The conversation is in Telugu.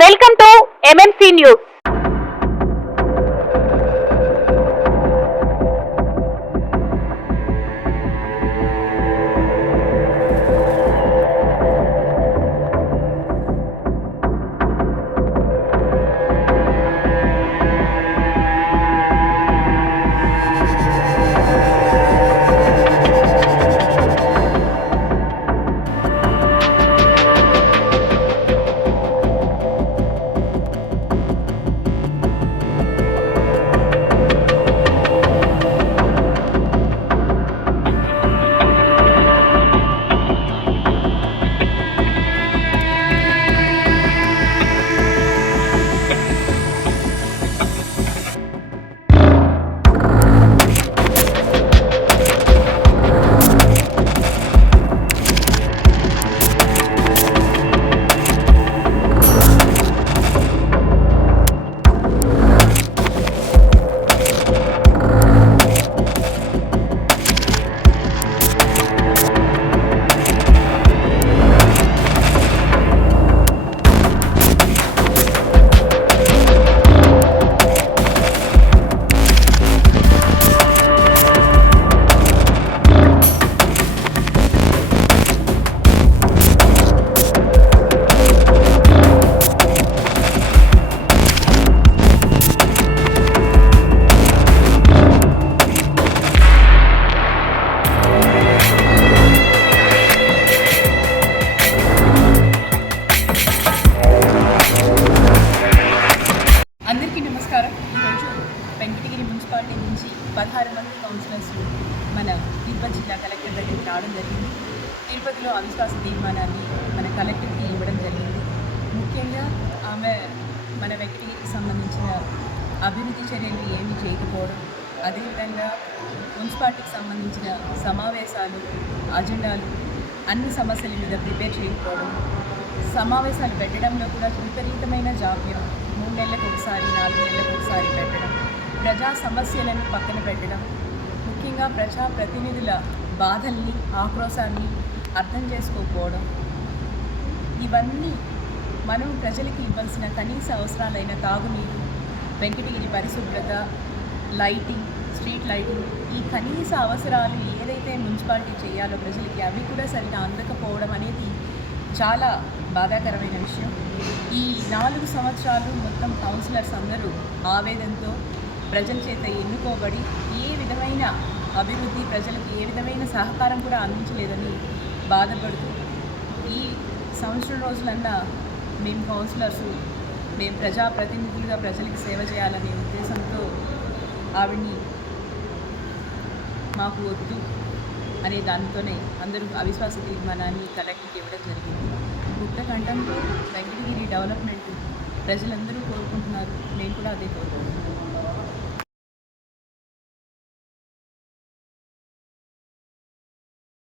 Welcome to MMC news. అందరికీ నమస్కారం. ఈరోజు వెంకటగిరి మున్సిపాలిటీ నుంచి 16 మంది కౌన్సిలర్స్ మన తిరుపతి జిల్లా కలెక్టర్ దగ్గరికి రావడం జరిగింది. తిరుపతిలో అవిశ్వాస తీర్మానాన్ని మన కలెక్టర్కి ఇవ్వడం జరిగింది. ముఖ్యంగా ఆమె మన వెంకటగిరికి సంబంధించిన అభివృద్ధి చర్యలు ఏమీ చేయకపోవడం, అదేవిధంగా మున్సిపాలిటీకి సంబంధించిన సమావేశాలు, అజెండాలు అన్ని సమస్యల మీద ప్రిపేర్ చేయకపోవడం, సమావేశాలు పెట్టడంలో కూడా విపరీతమైన జాప్యం, 3 నెలలకు ఒకసారి 4 నెలలకు ఒకసారి పెట్టడం, ప్రజా సమస్యలను పక్కన పెట్టడం, ముఖ్యంగా ప్రజాప్రతినిధుల బాధల్ని, ఆక్రోశాన్ని అర్థం చేసుకోకపోవడం, ఇవన్నీ మనం ప్రజలకి ఇవ్వాల్సిన కనీస అవసరాలైన తాగునీరు, వెంకటగిరి పరిశుభ్రత, లైటింగ్, స్ట్రీట్ లైటింగ్, ఈ కనీస అవసరాలు ఏదైతే మున్సిపాలిటీ చేయాలో ప్రజలకి అవి కూడా సరిగా అందకపోవడం అనేది చాలా బాధాకరమైన విషయం. ఈ 4 సంవత్సరాలు మొత్తం కౌన్సిలర్స్ అందరూ ఆవేదనతో ప్రజల చేత ఎన్నుకోబడి ఏ విధమైన అభివృద్ధి, ప్రజలకు ఏ విధమైన సహకారం కూడా అందించలేదని బాధపడుతూ ఈ సంవత్సరం రోజులన్నా మేము కౌన్సిలర్స్, మేము ప్రజాప్రతినిధులుగా ప్రజలకు సేవ చేయాలనే ఉద్దేశంతో ఆవిడ్ని మాకు వద్దు అనే దానితోనే అందరూ అవిశ్వాస తీర్మానాన్ని కలెక్టర్కి ఇవ్వడం జరిగింది. ముక్త కంఠంతో వెంకటగిరి డెవలప్మెంట్ ప్రజలందరూ కోరుకుంటున్నారు. మేము కూడా అదే కోరుకుంటున్నాం.